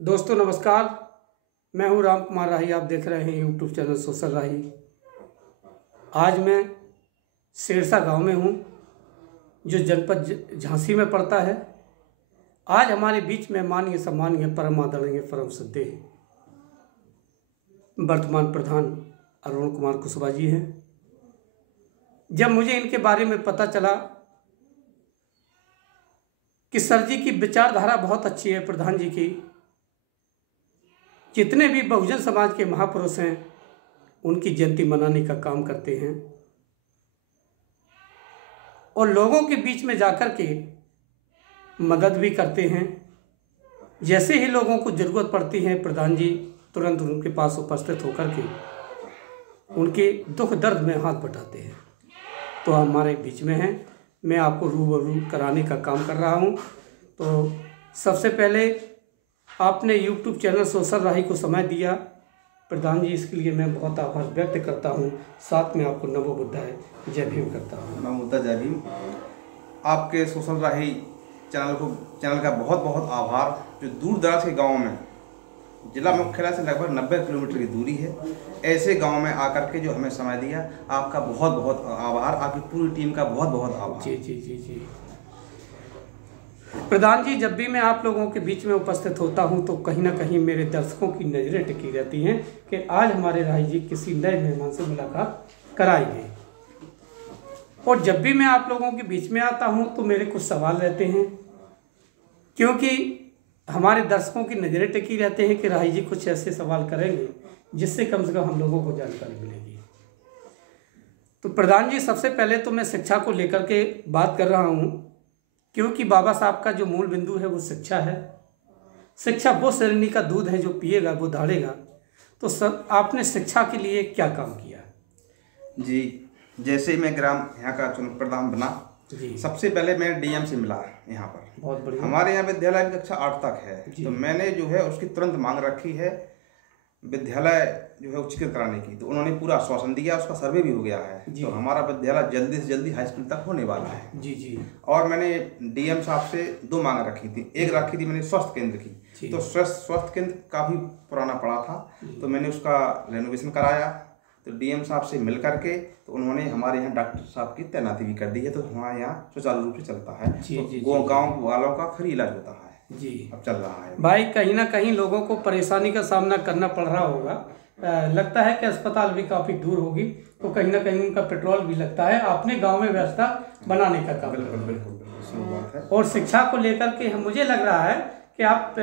दोस्तों नमस्कार। मैं हूं राम कुमार राही। आप देख रहे हैं यूट्यूब चैनल सोशल राही। आज मैं सिरसा गांव में हूं जो जनपद झांसी में पड़ता है। आज हमारे बीच में माननीय सम्मानीय परम आदरणीय परम श्रद्धेय वर्तमान प्रधान अरुण कुमार कुशवाहा जी हैं। जब मुझे इनके बारे में पता चला कि सर जी की विचारधारा बहुत अच्छी है, प्रधान जी की, जितने भी बहुजन समाज के महापुरुष हैं उनकी जयंती मनाने का काम करते हैं और लोगों के बीच में जाकर के मदद भी करते हैं। जैसे ही लोगों को ज़रूरत पड़ती है प्रधान जी तुरंत उनके पास उपस्थित होकर के उनके दुख दर्द में हाथ बटाते हैं। तो हमारे बीच में हैं, मैं आपको रूबरू कराने का काम कर रहा हूं। तो सबसे पहले आपने यूट्यूब चैनल सोशल राही को समय दिया प्रधान जी, इसके लिए मैं बहुत आभार व्यक्त करता हूं। साथ में आपको नमो बुद्धाय जय भीम करता हूं। नमो बुद्धाय जय भीम। आपके सोशल राही चैनल का बहुत बहुत आभार, जो दूर दराज के गाँव में जिला मुख्यालय से लगभग 90 किलोमीटर की दूरी है, ऐसे गांव में आकर के जो हमें समय दिया, आपका बहुत बहुत आभार। आपकी पूरी टीम का बहुत बहुत आभार। जी जी जी जी प्रधान जी, जब भी मैं आप लोगों के बीच में उपस्थित होता हूं तो कहीं ना कहीं मेरे दर्शकों की नज़रें टिकी रहती हैं कि आज हमारे राही जी किसी नए मेहमान से मुलाकात कराएंगे। और जब भी मैं आप लोगों के बीच में आता हूं तो मेरे कुछ सवाल रहते हैं, क्योंकि हमारे दर्शकों की नज़रें टिकी रहते हैं कि राही जी कुछ ऐसे सवाल करेंगे जिससे कम से कम हम लोगों को जानकारी मिलेगी। तो प्रधान जी, सबसे पहले तो मैं शिक्षा को लेकर के बात कर रहा हूं, क्योंकि बाबा साहब का जो मूल बिंदु है वो शिक्षा है। शिक्षा वो श्रेणी का दूध है जो पिएगा वो दहाड़ेगा। तो सर, आपने शिक्षा के लिए क्या काम किया? जी, जैसे मैं ग्राम यहाँ का चुनाव प्रधान बना जी, सबसे पहले मैं डीएम से मिला यहाँ पर। बहुत बढ़िया। हमारे यहाँ विद्यालय की कक्षा 8 तक है, तो मैंने जो है उसकी तुरंत मांग रखी है विद्यालय जो है उच्चीकृत कराने की। तो उन्होंने पूरा आश्वासन दिया, उसका सर्वे भी हो गया है। तो हमारा विद्यालय जल्दी से जल्दी हाई स्कूल तक होने वाला है। जी जी। और मैंने डीएम साहब से 2 मांग रखी थी। एक रखी थी मैंने स्वास्थ्य केंद्र की, तो स्वास्थ्य केंद्र काफ़ी पुराना पड़ा था, तो मैंने उसका रेनोवेशन कराया। तो डीएम साहब से मिल करके तो उन्होंने हमारे यहाँ डॉक्टर साहब की तैनाती भी कर दी है, तो हमारे यहाँ सुचारू रूप से चलता है। तो गाँव वालों का फ्री इलाज होता है जी, अब चल रहा है। भाई, कहीं ना कहीं लोगों को परेशानी का सामना करना पड़ रहा होगा। लगता है कि अस्पताल भी काफ़ी दूर होगी, तो कहीं ना कहीं उनका पेट्रोल भी लगता है। आपने गांव में व्यवस्था बनाने का काम बिल्कुल बिल्कुल सही बात है। और शिक्षा को लेकर के मुझे लग रहा है कि आप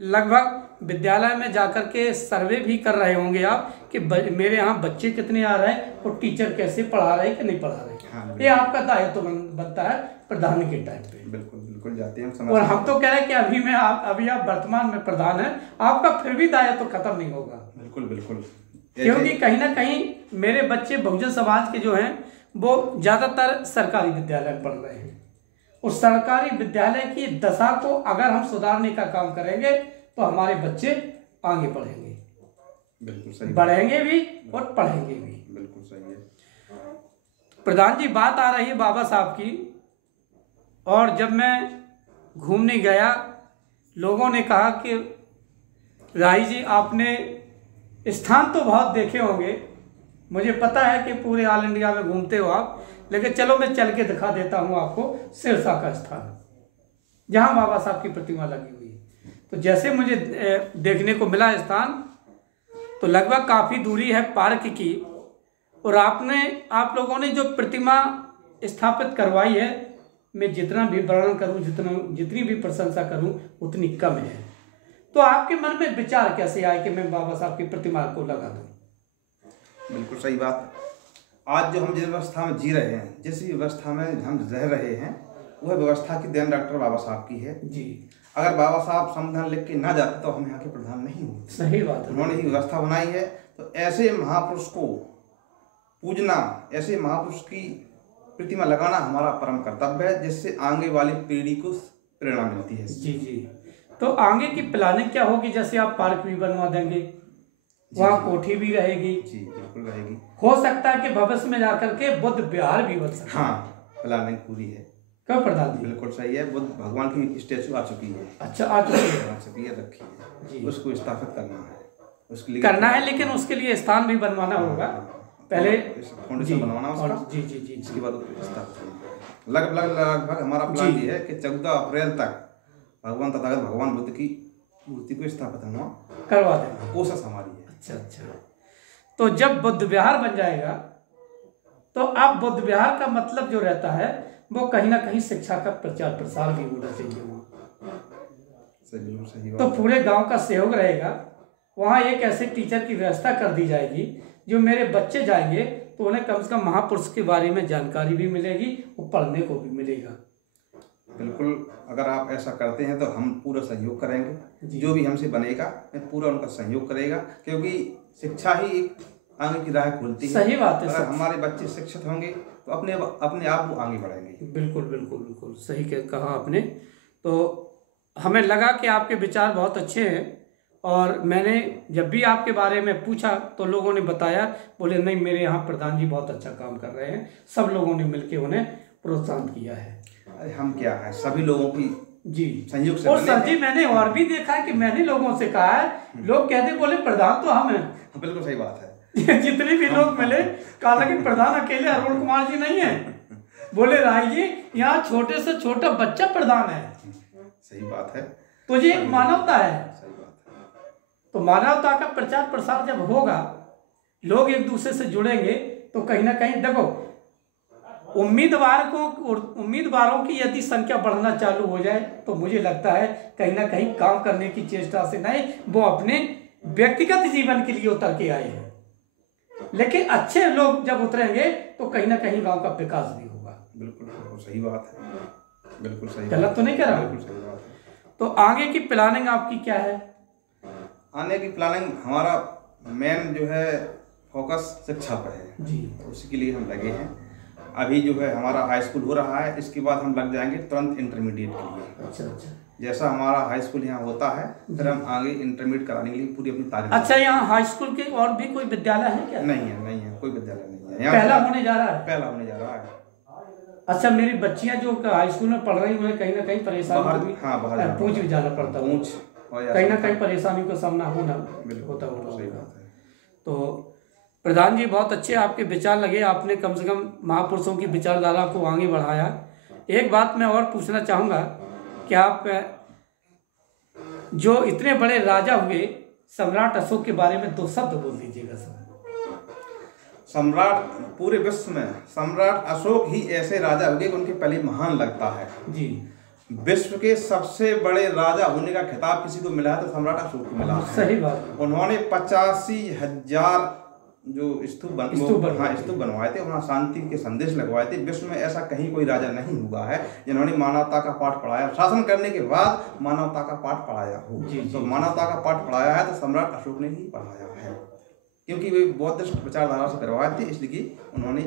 लगभग विद्यालय में जाकर के सर्वे भी कर रहे होंगे आप कि मेरे यहाँ बच्चे कितने आ रहे हैं और टीचर कैसे पढ़ा रहे हैं कि नहीं पढ़ा रहे हैं। हाँ, ये आपका दायित्व बनता है प्रधान के टाइम पे। बिल्कुल बिल्कुल जाते हैं। और हम तो कह रहे हैं कि अभी आप वर्तमान में प्रधान हैं, आपका फिर भी दायित्व खत्म नहीं होगा। बिल्कुल बिल्कुल, क्योंकि कहीं ना कहीं मेरे बच्चे बहुजन समाज के जो हैं वो ज़्यादातर सरकारी विद्यालय में पढ़ रहे हैं, और सरकारी विद्यालय की दशा को अगर हम सुधारने का काम करेंगे तो हमारे बच्चे आगे बढ़ेंगे। बिल्कुल सही, बढ़ेंगे भी और पढ़ेंगे भी। बिल्कुल सही है प्रधान जी, बात आ रही है बाबा साहब की, और जब मैं घूमने गया लोगों ने कहा कि राही जी आपने स्थान तो बहुत देखे होंगे, मुझे पता है कि पूरे ऑल इंडिया में घूमते हो आप, लेकिन चलो मैं चल के दिखा देता हूँ आपको सिरसा का स्थान जहाँ बाबा साहब की प्रतिमा लगी हुई है। तो जैसे मुझे देखने को मिला स्थान, तो लगभग काफ़ी दूरी है पार्क की, और आप लोगों ने जो प्रतिमा स्थापित करवाई है, मैं जितना भी वर्णन करूं, जितनी भी प्रशंसा करूं उतनी कम है। तो आपके मन में विचार कैसे आए कि मैं बाबा साहब की प्रतिमा को लगा दूं? बिल्कुल सही बात। आज जो हम जिस व्यवस्था में जी रहे हैं, जिस व्यवस्था में हम रह रहे हैं, वह व्यवस्था की देन डॉक्टर बाबा साहब की है जी। अगर बाबा साहब संविधान लिख के ना जाते तो हम यहाँ के प्रधान नहीं होते। सही बात है। उन्होंने ही व्यवस्था बनाई है, तो ऐसे महापुरुष को पूजना, ऐसे महापुरुष की प्रतिमा लगाना हमारा परम कर्तव्य है, जिससे आगे वाली पीढ़ी को प्रेरणा मिलती है। जी जी। तो आगे की प्लानिंग क्या होगी? जैसे आप पार्क भी बनवा देंगे, वहाँ कोठी भी रहेगी? जी बिल्कुल रहेगी। हो सकता है कि भविष्य में जाकर के बुद्ध विहार भी बन सकता है। हाँ, प्लानिंग पूरी है। कब प्रधान जी? बिल्कुल सही है, बुद्ध भगवान की स्टैचू आ चुकी है। अच्छा, आ चुकी है, रखी है। उसको स्थापित करना है, उसके लिए करना है, लेकिन उसके लिए स्थान भी बनवाना होगा पहले, फाउंडेशन बनवाना उसका। जी जी जी, इसके बाद स्थापित करना। लगभग हमारा प्लान ये है कि 14 अप्रैल तक भगवान तथागत भगवान बुद्ध की मूर्ति को स्थापित हम करवा देंगे, कोशिश हमारी है। अच्छा अच्छा। तो जब बुद्ध विहार बन जाएगा तो अब बुद्ध विहार का मतलब जो रहता है वो कहीं ना कहीं शिक्षा का प्रचार प्रसार भी होना चाहिए वहाँ। सही तो पूरे गांव का सहयोग रहेगा, वहाँ एक ऐसे टीचर की व्यवस्था कर दी जाएगी जो मेरे बच्चे जाएंगे तो उन्हें कम से कम महापुरुष के बारे में जानकारी भी मिलेगी और पढ़ने को भी मिलेगा। बिल्कुल, अगर आप ऐसा करते हैं तो हम पूरा सहयोग करेंगे, जो भी हमसे बनेगा पूरा उनका सहयोग करेगा, क्योंकि शिक्षा ही एक आगे की राह खोलती है। सही बात है। अगर हमारे बच्चे शिक्षित होंगे तो अपने आप वो आगे बढ़ेंगे। बिल्कुल बिल्कुल बिल्कुल सही कहा आपने। तो हमें लगा कि आपके विचार बहुत अच्छे हैं, और मैंने जब भी आपके बारे में पूछा तो लोगों ने बताया, बोले नहीं मेरे यहाँ प्रधान जी बहुत अच्छा काम कर रहे हैं, सब लोगों ने मिलकर उन्हें प्रोत्साहन किया है। अरे हम क्या है, सभी लोगों की जी संयोग से। और सर जी मैंने और भी देखा है कि मैंने लोगों से कहा है, लोग कहते बोले प्रधान तो हम हैं। बिल्कुल सही बात है। जितने भी लोग मिले कहा कि प्रधान अकेले अरुण कुमार जी नहीं है, बोले राय जी यहाँ छोटे से छोटा बच्चा प्रधान है। सही बात है। तो ये एक मानवता है। सही बात है। तो मानवता का प्रचार प्रसार जब होगा, लोग एक दूसरे से जुड़ेंगे, तो कहीं ना कहीं देखो उम्मीदवारों की यदि संख्या बढ़ना चालू हो जाए तो मुझे लगता है कहीं ना कहीं काम करने की चेष्टा से नहीं, वो अपने व्यक्तिगत जीवन के लिए उतर के आए हैं, लेकिन अच्छे लोग जब उतरेंगे तो कहीं ना कहीं गांव का विकास भी होगा। बिल्कुल सही बात है। बिल्कुल सही, गलत तो नहीं कह रहा? बिल्कुल सही बात है। तो आगे की प्लानिंग आपकी क्या है? आने की प्लानिंग हमारा मेन जो है फोकस शिक्षा पर है जी, तो उसी के लिए हम लगे हैं। अभी जो है हमारा हाई स्कूल हो रहा है, इसके बाद हम लग जाएंगे तुरंत इंटरमीडिएट के लिए। अच्छा अच्छा। जैसा हमारा हाई स्कूल यहाँ होता है फिर हम आगे इंटरमीडिएट कराने के लिए पूरी अपनी तारीफ। अच्छा, यहाँ हाई स्कूल के और भी कोई विद्यालय है क्या? नहीं है, कोई विद्यालय नहीं है। पहला होने जा रहा है? पहला होने जा रहा है। अच्छा, मेरी बच्चियां जो हाई स्कूल में पढ़ रही उन्हें कहीं ना कहीं परेशानी बाहर पूछ भी जाना पड़ता है, कहीं ना कहीं परेशानी का सामना होता होगा। तो प्रधान जी बहुत अच्छे आपके विचार लगे, आपने कम से कम महापुरुषों की विचारधारा को आगे बढ़ाया। एक बात मैं और पूछना चाहूँगा कि आप जो इतने बड़े राजा हुए सम्राट अशोक के बारे में 2 शब्द बोल दीजिएगा सर। सम्राट पूरे विश्व में सम्राट अशोक ही ऐसे राजा हुए कि उनके पहले महान लगता है जी। विश्व के सबसे बड़े राजा होने का खिताब किसी को मिला है तो सम्राट अशोक को मिला है। सही बात। उन्होंने 85,000 जो स्तूप बनवाए थे, वहाँ शांति के संदेश लगवाए थे। विश्व में ऐसा कहीं कोई राजा नहीं हुआ है जिन्होंने मानवता का पाठ पढ़ाया, शासन करने के बाद मानवता का पाठ पढ़ाया हो। तो मानवता का पाठ पढ़ाया है तो सम्राट अशोक ने ही पढ़ाया है, क्योंकि वे बौद्ध विचारधारा से करवाए थे, इसलिए उन्होंने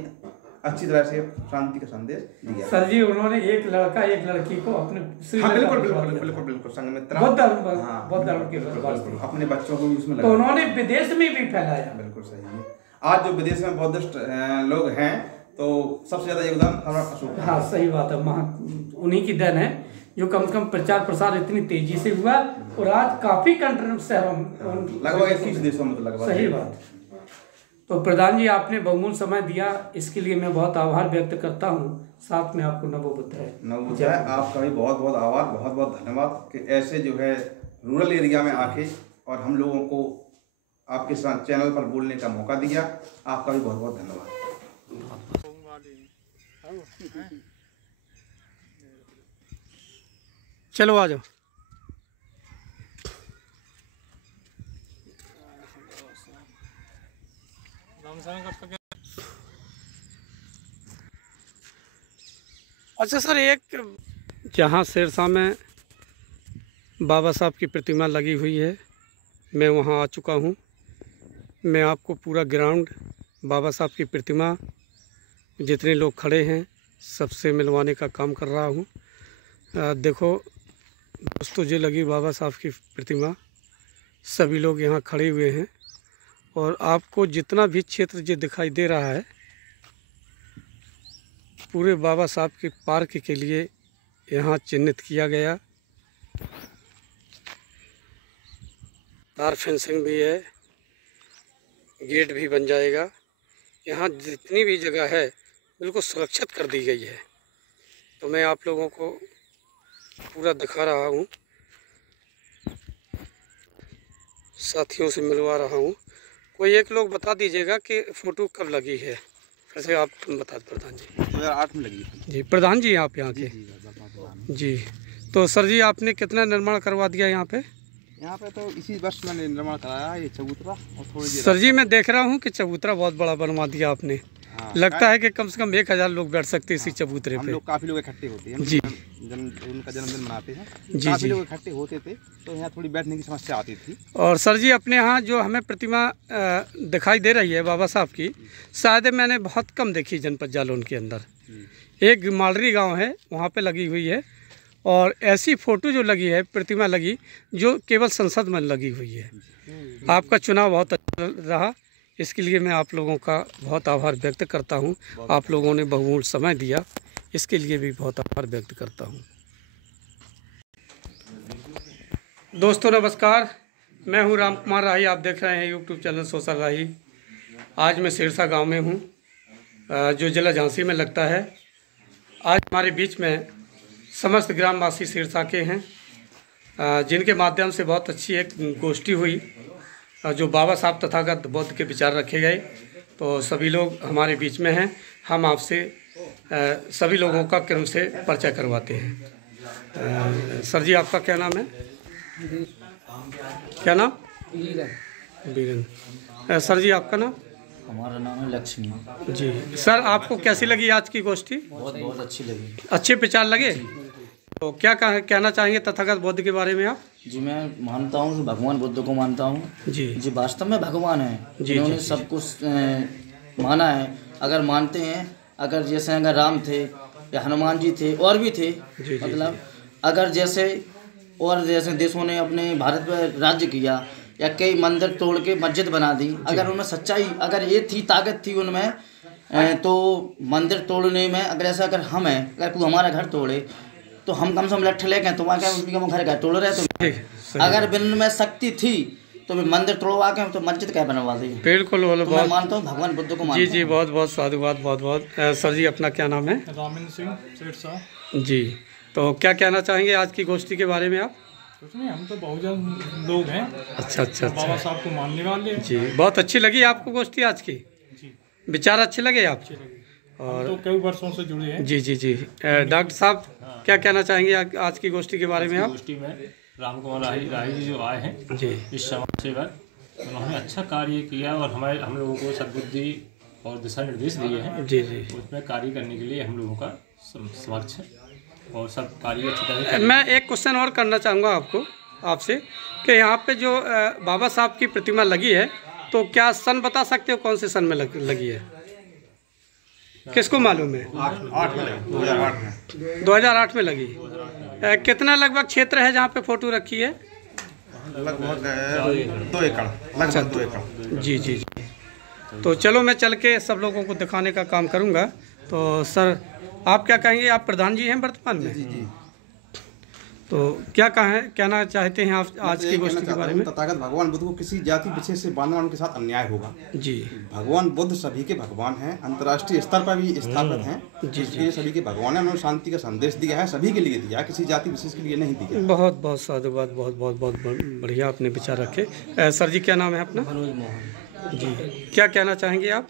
अच्छी तरह से शांति का संदेश दिया। सर जी उन्होंने एक लड़का एक लड़की को अपने बिल्कुल संगमित्रा बौद्ध धर्म के अपने बच्चों को उसमें तो उन्होंने विदेश में भी फैलाया। बिल्कुल सही है। आज जो विदेश में बौद्धिस्ट लोग हैं तो सबसे ज्यादा योगदान सम्राट अशोक। हाँ सही बात है, उन्हीं की देन है जो कम से कम प्रचार प्रसार इतनी तेजी से हुआ, और आज काफी कंट्री शहरों में लगभग 21 देशों में तो लगभग। सही बात। तो प्रधान जी आपने बहुमूल्य समय दिया, इसके लिए मैं बहुत आभार व्यक्त करता हूँ। साथ में आपको नवोदय आपका भी बहुत बहुत आभार, बहुत बहुत धन्यवाद कि ऐसे जो है रूरल एरिया में आके और हम लोगों को आपके साथ चैनल पर बोलने का मौका दिया। आपका भी बहुत बहुत धन्यवाद। चलो आ जाओ। अच्छा सर, एक जहाँ सिरसा में बाबा साहब की प्रतिमा लगी हुई है, मैं वहाँ आ चुका हूँ। मैं आपको पूरा ग्राउंड बाबा साहब की प्रतिमा जितने लोग खड़े हैं सबसे मिलवाने का काम कर रहा हूँ। देखो दोस्तों, जो लगी बाबा साहब की प्रतिमा, सभी लोग यहाँ खड़े हुए हैं, और आपको जितना भी क्षेत्र जो दिखाई दे रहा है पूरे बाबा साहब के पार्क के लिए यहाँ चिन्हित किया गया। तार फेंसिंग भी है, गेट भी बन जाएगा। यहाँ जितनी भी जगह है बिल्कुल सुरक्षित कर दी गई है। तो मैं आप लोगों को पूरा दिखा रहा हूँ, साथियों से मिलवा रहा हूँ। कोई एक लोग बता दीजिएगा कि फ़ोटो कब लगी है। वैसे आप बता दो प्रधान जी। 2008 में लगी जी प्रधान जी आप यहाँ के जी। तो सर जी आपने कितना निर्माण करवा दिया यहाँ पे? यहाँ पे तो इसी वर्ष मैंने निर्माण कराया ये चबूतरा और थोड़ी सर जी मैं देख रहा हूँ कि चबूतरा बहुत बड़ा बनवा दिया आपने। हाँ, लगता है कि कम से कम 1000 लोग बैठ सकते हैं इसी चबूतरे पे। लोग काफ़ी लोग इकट्ठे होते हैं जी, उनका जन्मदिन मनाते हैं जी, काफ़ी लोग इकट्ठे होते थे तो यहाँ थोड़ी बैठने की समस्या आती थी। और सर जी अपने यहाँ जो हमें प्रतिमा दिखाई दे रही है बाबा साहब की, शायद मैंने बहुत कम देखी जनपद जालौन के अंदर। एक मालरी गाँव है वहाँ पर लगी हुई है, और ऐसी फ़ोटो जो लगी है, प्रतिमा लगी जो केवल संसद में लगी हुई है। आपका चुनाव बहुत अच्छा रहा, इसके लिए मैं आप लोगों का बहुत आभार व्यक्त करता हूं। आप लोगों ने बहुमूल्य समय दिया, इसके लिए भी बहुत आभार व्यक्त करता हूं। दोस्तों नमस्कार, मैं हूं राम कुमार राही। आप देख रहे हैं यूट्यूब चैनल सोशल राही। आज मैं सिरसा गांव में हूं, जो जिला झांसी में लगता है। आज हमारे बीच में समस्त ग्रामवासी सिरसा के हैं, जिनके माध्यम से बहुत अच्छी एक गोष्ठी हुई, जो बाबा साहब तथागत बुद्ध के विचार रखे गए। तो सभी लोग हमारे बीच में हैं। हम आपसे सभी लोगों का क्रम से परिचय करवाते हैं। सर जी आपका क्या नाम है? क्या नाम? बीरन। सर जी आपका नाम? हमारा नाम है लक्ष्मी जी। सर आपको कैसी लगी आज की गोष्ठी? बहुत अच्छी लगी। अच्छे विचार लगे? तो क्या कहना चाहेंगे तथागत बुद्ध के बारे में आप? जी मैं मानता हूँ कि भगवान बुद्ध को मानता हूँ जी वास्तव में भगवान है। उन्होंने सब कुछ माना है। अगर मानते हैं, अगर जैसे अगर राम थे या हनुमान जी थे और भी थे, मतलब अगर जैसे देशों ने अपने भारत पर राज्य किया या कई मंदिर तोड़ के मस्जिद बना दी, अगर उनमें सच्चाई अगर ये थी, ताकत थी उनमें, तो मंदिर तोड़ने में अगर ऐसा अगर हम हैं, अगर कोई हमारा घर तोड़े तो हम कम से कम लट्ठे लेके तो वहाँ क्या घर तोड़ रहे। तो अगर बिन में शक्ति थी तो मंदिर तोड़वा के तो मस्जिद क्या बनवा दी। बिल्कुल तो मैं मानता हूँ भगवान बुद्ध को मानता हूँ। जी बहुत बहुत साधुवाद। बहुत सर जी अपना क्या नाम है? रामेंद्र सिंह सिरसा जी। तो क्या कहना चाहेंगे आज की गोष्ठी के बारे में आप? कुछ नहीं, हम तो बहुजन लोग हैं। अच्छा। बाबा साहब को मानने वाले हैं। जी बहुत अच्छी लगी आपको गोष्ठी आज की? जी विचार अच्छे लगे आपके? और तो कई वर्षों से जुड़े हैं। जी। डॉक्टर साहब क्या कहना चाहेंगे आज की गोष्ठी के बारे में आप? गोष्ठी में राम कुमार राही जी जो आए हैं जी, इस समाज सेवक, उन्होंने अच्छा कार्य किया और हम लोगों को सद्बुद्धि और दिशा निर्देश दिए हैं। जी। उसमें कार्य करने के लिए हम लोगों का समक्ष और सब कार्य अच्छी तरह। मैं एक क्वेश्चन और करना चाहूँगा आपसे कि यहाँ पे जो बाबा साहब की प्रतिमा लगी है, तो क्या सन बता सकते हो कौन से सन में लगी है? किसको मालूम है? 2008 में लगी। कितना लगभग क्षेत्र है जहाँ पे फोटो रखी है? लगभग 2 एकड़। अच्छा 2 एकड़। जी। तो चलो मैं चल के सब लोगों को दिखाने का काम करूँगा। तो सर आप क्या कहेंगे? आप प्रधान जी हैं वर्तमान में? जी। तो क्या कहना चाहते हैं आप आज की गोष्ठी के बारे में? तथागत भगवान बुद्ध को किसी जाति विशेष से बांधना उनके साथ अन्याय होगा। जी। भगवान बुद्ध सभी के भगवान हैं, अंतर्राष्ट्रीय स्तर पर भी स्थापित हैं। जी सभी के भगवान हैं। उन्होंने शांति का संदेश दिया है, सभी के लिए दिया, किसी जाति विशेष के लिए नहीं दिया। बहुत साधुवाद। बहुत बढ़िया आपने विचार रखे। सर जी क्या नाम है अपना? मनोज मोहन जी। क्या कहना चाहेंगे आप?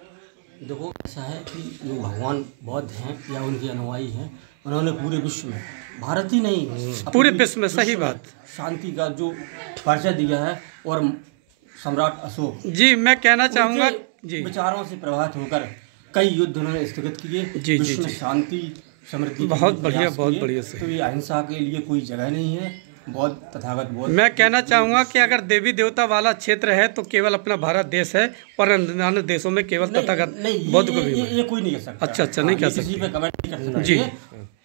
देखो ऐसा है कि जो भगवान बौद्ध हैं या उनके अनुयायी हैं, उन्होंने पूरे विश्व में, भारत ही नहीं पूरे विश्व में, सही बात, शांति का जो परिचय दिया है। और सम्राट अशोक जी मैं कहना चाहूँगा जी विचारों से प्रभावित होकर कई युद्ध उन्होंने स्थगित किए। विश्व में शांति समृद्धि बहुत बढ़िया से। तो ये अहिंसा के लिए कोई जगह नहीं है। बहुत तथागत बहुत। मैं कहना चाहूँगा कि अगर देवी देवता वाला क्षेत्र है तो केवल अपना भारत देश है, और अन्य देशों में केवल तथागत बुद्ध को भी ये कोई नहीं कह सकता। अच्छा नहीं कह सकते। किसी पे कमेंट नहीं कर सकते। जी।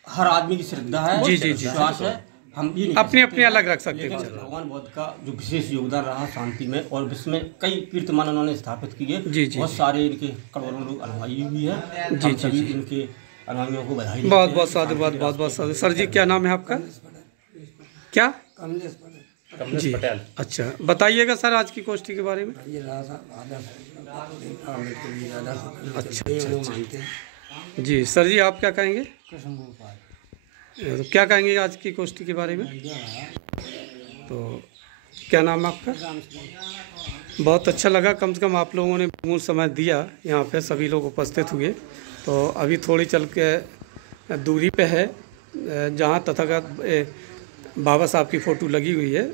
हर आदमी की श्रद्धा है, जी। विश्वास है। हम ये अपनी अलग रख सकते हैं। भगवान बुद्ध का जो विशेष योगदान रहा शांति में, और विश्व में कई कीर्तिमान उन्होंने स्थापित किए। बहुत सारे इनके करोड़ों लोग अनुयायी भी है। जी। इनके अनुयायियों को बधाई। बहुत साधुवाद। बहुत साधु। सर जी क्या नाम है आपका? क्या? कमलेश पटेल। अच्छा, बताइएगा सर आज की गोष्ठी के बारे में। अच्छा, जी सर जी, आप क्या कहेंगे? तो क्या कहेंगे आज की गोष्ठी के बारे में? तो क्या नाम है आपका? बहुत अच्छा लगा, कम से कम आप लोगों ने मूल समय दिया, यहाँ पे सभी लोग उपस्थित हुए। तो अभी थोड़ी चल के दूरी पे है जहाँ तथागत बाबा साहब की फ़ोटो लगी हुई है,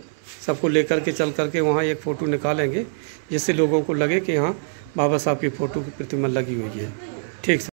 सबको लेकर के चल करके वहाँ एक फ़ोटो निकालेंगे जिससे लोगों को लगे कि यहाँ बाबा साहब की फ़ोटो की प्रतिमा लगी हुई है। ठीक।